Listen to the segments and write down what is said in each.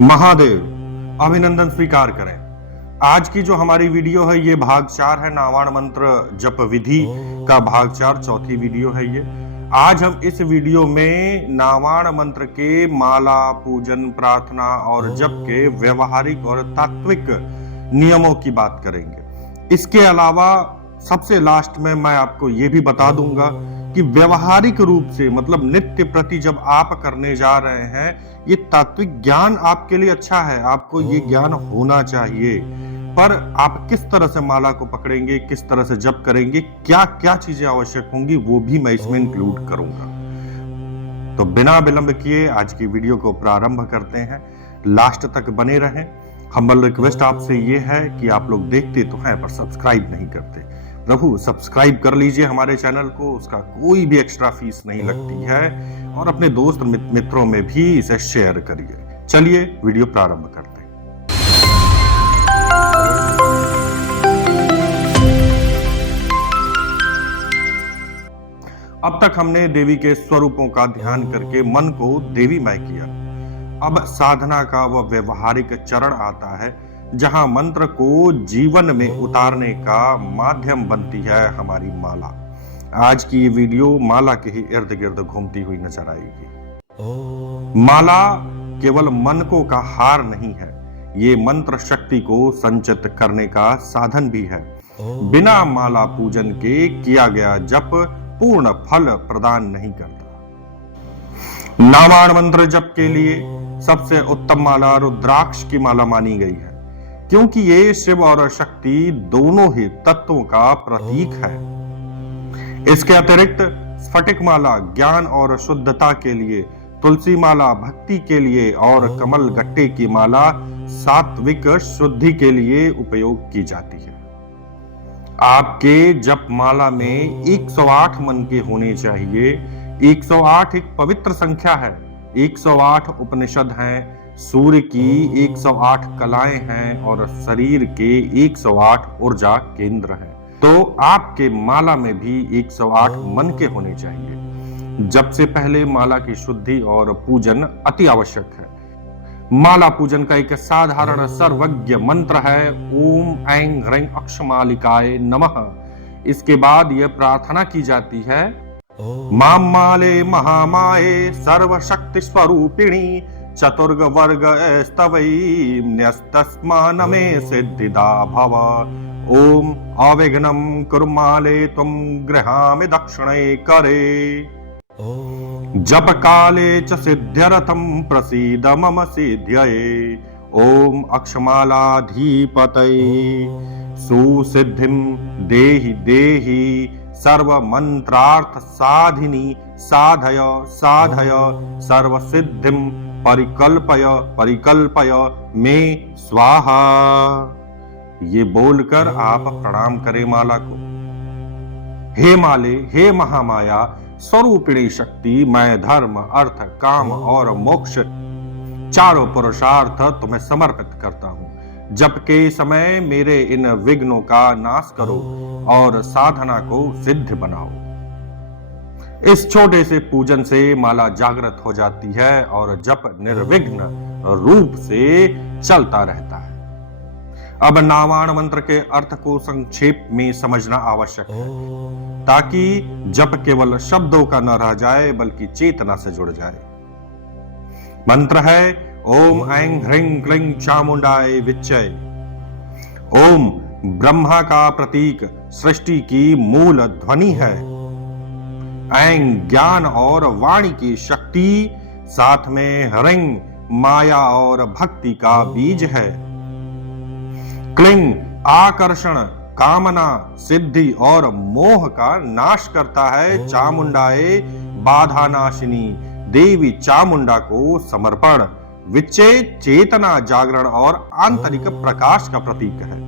महादेव, अभिनंदन स्वीकार करें। आज की जो हमारी वीडियो है ये भाग 4 है। नावाण मंत्र जप विधि का भाग 4 चौथी वीडियो है ये। आज हम इस वीडियो में नावाण मंत्र के माला पूजन प्रार्थना और जप के व्यवहारिक और तात्विक नियमों की बात करेंगे। इसके अलावा सबसे लास्ट में मैं आपको ये भी बता दूंगा कि व्यवहारिक रूप से मतलब नित्य प्रति जब आप करने जा रहे हैं, ये तात्विक ज्ञान आपके लिए अच्छा है, आपको ये ज्ञान होना चाहिए, पर आप किस तरह से माला को पकड़ेंगे, किस तरह से जप करेंगे, क्या क्या चीजें आवश्यक होंगी, वो भी मैं इसमें इंक्लूड करूंगा। तो बिना विलंब किए आज की वीडियो को प्रारंभ करते हैं। लास्ट तक बने रहें। हम्बल रिक्वेस्ट आपसे ये है कि आप लोग देखते तो हैं पर सब्सक्राइब नहीं करते। प्रभु सब्सक्राइब कर लीजिए हमारे चैनल को, उसका कोई भी एक्स्ट्रा फीस नहीं लगती है, और अपने दोस्त मित्रों में भी इसे शेयर करिए। चलिए वीडियो प्रारंभ करते हैं। अब तक हमने देवी के स्वरूपों का ध्यान करके मन को देवीमय किया। अब साधना का वह व्यवहारिक चरण आता है जहां मंत्र को जीवन में उतारने का माध्यम बनती है हमारी माला। आज की ये वीडियो माला के ही इर्द गिर्द घूमती हुई नजर आएगी। माला केवल मनकों का हार नहीं है, ये मंत्र शक्ति को संचित करने का साधन भी है। बिना माला पूजन के किया गया जप पूर्ण फल प्रदान नहीं करता। नावाण मंत्र जप के लिए सबसे उत्तम माला रुद्राक्ष की माला मानी गई है, क्योंकि ये शिव और शक्ति दोनों ही तत्वों का प्रतीक है। इसके अतिरिक्त स्फटिक माला ज्ञान और शुद्धता के लिए, तुलसी माला भक्ति के लिए और कमल गट्टे की माला सात्विक शुद्धि के लिए उपयोग की जाती है। आपके जप माला में 108 मन के होने चाहिए। 108 एक पवित्र संख्या है। 108 उपनिषद हैं, सूर्य की 108 कलाएं हैं और शरीर के 108 ऊर्जा केंद्र हैं। तो आपके माला में भी 108 मन के होने चाहिए। जप से पहले माला की शुद्धि और पूजन अति आवश्यक है। माला पूजन का एक साधारण सर्वज्ञ मंत्र है ओम ऐं ह्रैं अक्षमालिकाय नमः। इसके बाद यह प्रार्थना की जाती है मां माले महामाये सर्वशक्ति स्वरूपिणी चतुर्ग वर्ग स्तवै न्यस्तस्मान मे सिद्धिदा भव। ओम अविघ्नं कुरु माले त्वं गृहामि दक्षिणे करे। जप काले च सिद्ध्यर्थं प्रसीद मम सिद्ध्यये। ओम अक्षमालाधिपतये सुसिद्धिं देहि देहि सर्व मंत्रार्थ साधिनी साधय साधय सर्व सिद्धिं परिकल्पय परिकल्पय मे स्वाहा। ये बोलकर आप प्रणाम करें माला को। हे माले, हे महामाया स्वरूपिणी शक्ति, मैं धर्म अर्थ काम और मोक्ष चारों पुरुषार्थ तुम्हें समर्पित करता हूं। जप के समय मेरे इन विघ्नों का नाश करो और साधना को सिद्ध बनाओ। इस छोटे से पूजन से माला जागृत हो जाती है और जप निर्विघ्न रूप से चलता रहता है। अब नावाण मंत्र के अर्थ को संक्षेप में समझना आवश्यक है, ताकि जप केवल शब्दों का न रह जाए बल्कि चेतना से जुड़ जाए। मंत्र है ओम ऐं ह्रैं क्लीं चामुंडाय विच्चय। ओम ब्रह्मा का प्रतीक, सृष्टि की मूल ध्वनि है। ऐं ज्ञान और वाणी की शक्ति, साथ में ह्रैं माया और भक्ति का बीज है। क्लीं आकर्षण, कामना, सिद्धि और मोह का नाश करता है। चामुंडाए बाधा नाशिनी, देवी चामुंडा को समर्पण। विच्चय चेतना, जागरण और आंतरिक प्रकाश का प्रतीक है।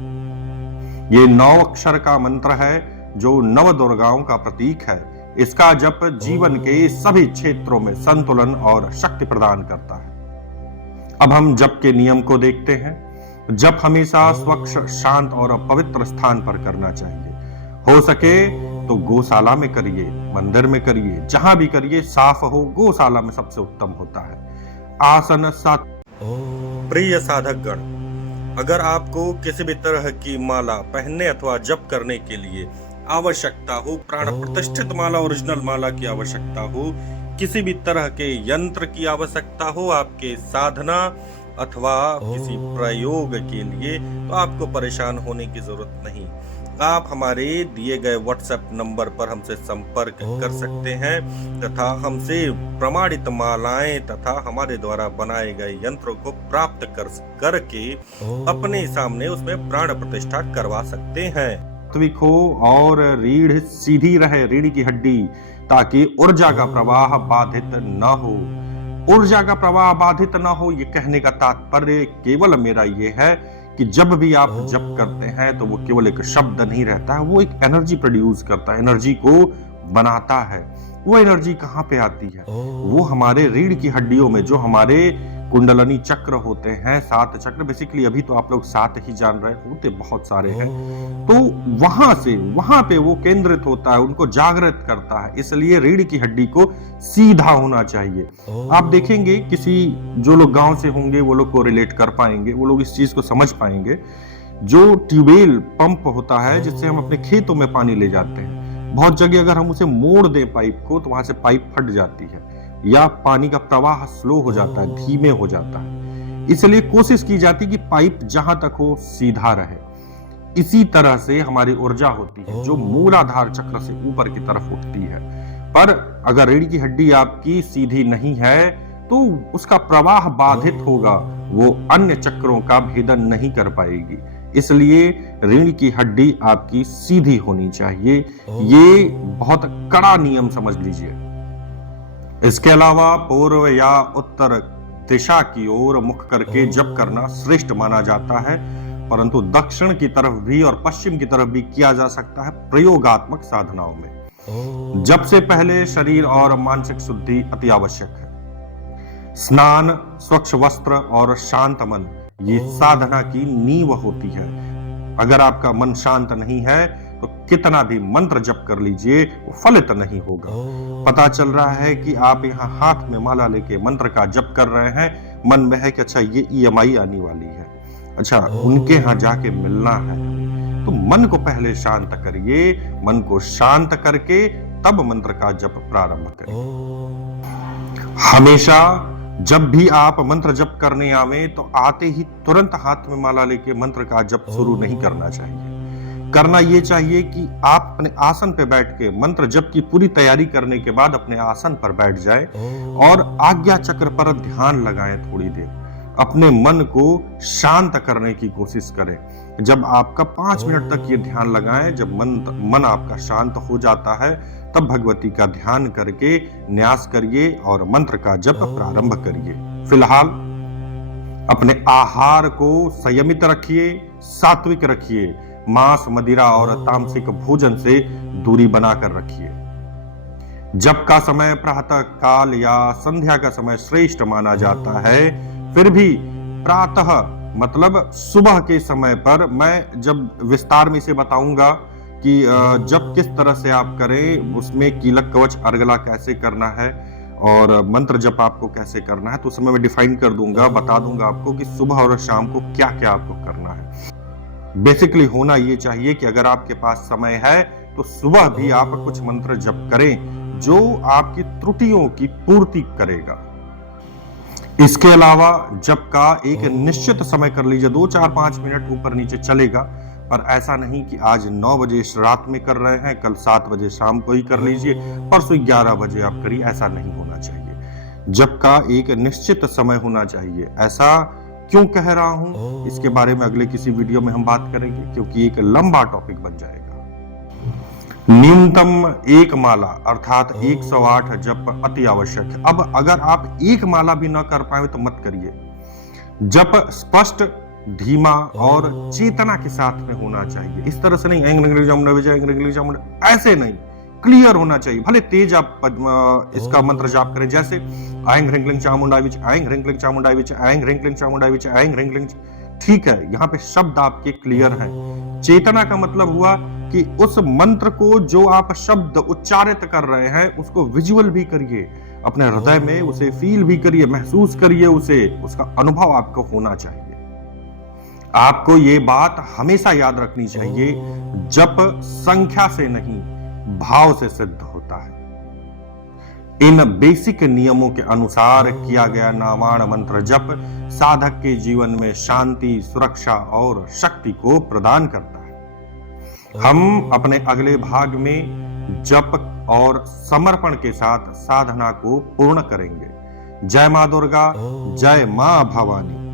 ये 9 अक्षर का मंत्र है जो 9 दुर्गाओं का प्रतीक है। इसका जप जीवन के सभी क्षेत्रों में संतुलन और शक्ति प्रदान करता है। अब हम जप के नियम को देखते हैं। जप हमेशा स्वच्छ, शांत और पवित्र स्थान पर करना चाहिए। हो सके तो गौशाला में करिए, मंदिर में करिए, जहां भी करिए साफ हो। गौशाला में सबसे उत्तम होता है। आसन 7 प्रिय साधक गण, अगर आपको किसी भी तरह की माला पहनने अथवा जप करने के लिए आवश्यकता हो, प्राण प्रतिष्ठित माला, ओरिजिनल माला की आवश्यकता हो, किसी भी तरह के यंत्र की आवश्यकता हो आपके साधना अथवा किसी प्रयोग के लिए, तो आपको परेशान होने की जरूरत नहीं। आप हमारे दिए गए व्हाट्सएप नंबर पर हमसे संपर्क कर सकते हैं तथा हमसे प्रमाणित मालाएं तथा हमारे द्वारा बनाए गए यंत्रों को प्राप्त करके अपने सामने उसमें प्राण प्रतिष्ठा करवा सकते हैं। सात्विक हो और रीढ़ सीधी रहे, रीढ़ की हड्डी, ताकि ऊर्जा का प्रवाह बाधित न हो। ऊर्जा का प्रवाह बाधित न हो, ये कहने का तात्पर्य केवल मेरा ये है कि जब भी आप जप करते हैं तो वो केवल एक शब्द नहीं रहता है, वो एक एनर्जी प्रोड्यूस करता है, एनर्जी को बनाता है। वो एनर्जी कहाँ पे आती है? वो हमारे रीढ़ की हड्डियों में, जो हमारे कुंडलनी चक्र होते हैं, 7 चक्र। बेसिकली अभी तो आप लोग 7 ही जान रहे, होते बहुत सारे हैं। तो वहां पे वो केंद्रित होता है, उनको जागृत करता है। इसलिए रीढ़ की हड्डी को सीधा होना चाहिए। आप देखेंगे किसी, जो लोग गांव से होंगे वो लोग को रिलेट कर पाएंगे, वो लोग इस चीज को समझ पाएंगे। जो ट्यूबवेल पंप होता है जिससे हम अपने खेतों में पानी ले जाते हैं, बहुत जगह अगर हम उसे मोड़ दें पाइप को तो वहां से पाइप फट जाती है या पानी का प्रवाह स्लो हो जाता है, धीमे हो जाता है। इसलिए कोशिश की जाती है कि पाइप जहां तक हो सीधा रहे। इसी तरह से हमारी ऊर्जा होती है जो मूलाधार चक्र से ऊपर की तरफ उठती है। पर अगर रीढ़ की हड्डी आपकी सीधी नहीं है तो उसका प्रवाह बाधित होगा, वो अन्य चक्रों का भेदन नहीं कर पाएगी। इसलिए रीढ़ की हड्डी आपकी सीधी होनी चाहिए। ये बहुत कड़ा नियम समझ लीजिए। इसके अलावा पूर्व या उत्तर दिशा की ओर मुख करके जप करना श्रेष्ठ माना जाता है, परंतु दक्षिण की तरफ भी और पश्चिम की तरफ भी किया जा सकता है प्रयोगात्मक साधनाओं में। जप से पहले शरीर और मानसिक शुद्धि अति आवश्यक है। स्नान, स्वच्छ वस्त्र और शांत मन, ये साधना की नींव होती है। अगर आपका मन शांत नहीं है तो कितना भी मंत्र जप कर लीजिए वो फलित नहीं होगा। पता चल रहा है कि आप यहाँ हाथ में माला लेके मंत्र का जप कर रहे हैं, मन में है कि अच्छा ये EMI आने वाली है, अच्छा उनके यहाँ जाके मिलना है। तो मन को पहले शांत करिए, मन को शांत करके तब मंत्र का जप प्रारंभ करिए। हमेशा जब भी आप मंत्र जप करने आवे तो आते ही तुरंत हाथ में माला लेके मंत्र का जप शुरू नहीं करना चाहिए। करना ये चाहिए कि आप अपने आसन पे बैठ के मंत्र जप की पूरी तैयारी करने के बाद अपने आसन पर बैठ जाएं और आज्ञा चक्र पर ध्यान लगाएं। थोड़ी देर अपने मन को शांत करने की कोशिश करें। जब आपका 5 मिनट तक ये ध्यान लगाएं, जब मन आपका शांत हो जाता है तब भगवती का ध्यान करके न्यास करिए और मंत्र का जप प्रारंभ करिए। फिलहाल अपने आहार को संयमित रखिए, सात्विक रखिए, मांस, मदिरा और तामसिक भोजन से दूरी बनाकर रखिए। जप का समय प्रातः काल या संध्या का समय श्रेष्ठ माना जाता है। फिर भी प्रातः मतलब सुबह के समय पर मैं जब विस्तार में इसे बताऊंगा कि जब किस तरह से आप करें, उसमें कीलक कवच अर्गला कैसे करना है और मंत्र जप आपको कैसे करना है, तो उस समय मैं डिफाइन कर दूंगा, बता दूंगा आपको कि सुबह और शाम को क्या क्या आपको करना है। बेसिकली होना ये चाहिए कि अगर आपके पास समय है तो सुबह भी आप कुछ मंत्र जप करें जो आपकी त्रुटियों की पूर्ति करेगा। इसके अलावा जप का एक निश्चित समय कर लीजिए, 2, 4, 5 मिनट ऊपर नीचे चलेगा, पर ऐसा नहीं कि आज 9 बजे रात में कर रहे हैं, कल 7 बजे शाम को ही कर लीजिए, परसों 11 बजे आप करिए, ऐसा नहीं होना चाहिए। जप का एक निश्चित समय होना चाहिए। ऐसा क्यों कह रहा हूं, इसके बारे में अगले किसी वीडियो में हम बात करेंगे, क्योंकि एक लंबा टॉपिक बन जाएगा। न्यूनतम 1 माला अर्थात 108 जप अति आवश्यक है। अब अगर आप 1 माला भी ना कर पाए तो मत करिए। जप स्पष्ट, धीमा और चेतना के साथ में होना चाहिए। इस तरह से नहीं ऐसे नहीं, क्लियर होना चाहिए। भले तेज आप इसका मंत्र जाप करें, जैसे आएं ह्रिंगलिंग चामुंडाई विच, आएं ह्रिंगलिंग चामुंडाई विच, आएं ह्रिंगलिंग चामुंडाई विच, आएं ह्रिंगलिंग, ठीक है, यहाँ पे शब्द आपके क्लियर हैं। चेतना का मतलब हुआ कि उस मंत्र को जो आप शब्द उच्चारित कर रहे हैं उसको विजुअल भी करिए। अपने हृदय में उसे फील भी करिए, महसूस करिए उसे, उसका अनुभव आपको होना चाहिए। आपको ये बात हमेशा याद रखनी चाहिए, जप संख्या से नहीं, भाव से सिद्ध होता है। इन बेसिक नियमों के अनुसार किया गया नामाण मंत्र जप साधक के जीवन में शांति, सुरक्षा और शक्ति को प्रदान करता है। हम अपने अगले भाग में जप और समर्पण के साथ साधना को पूर्ण करेंगे। जय मां दुर्गा, जय मां भवानी।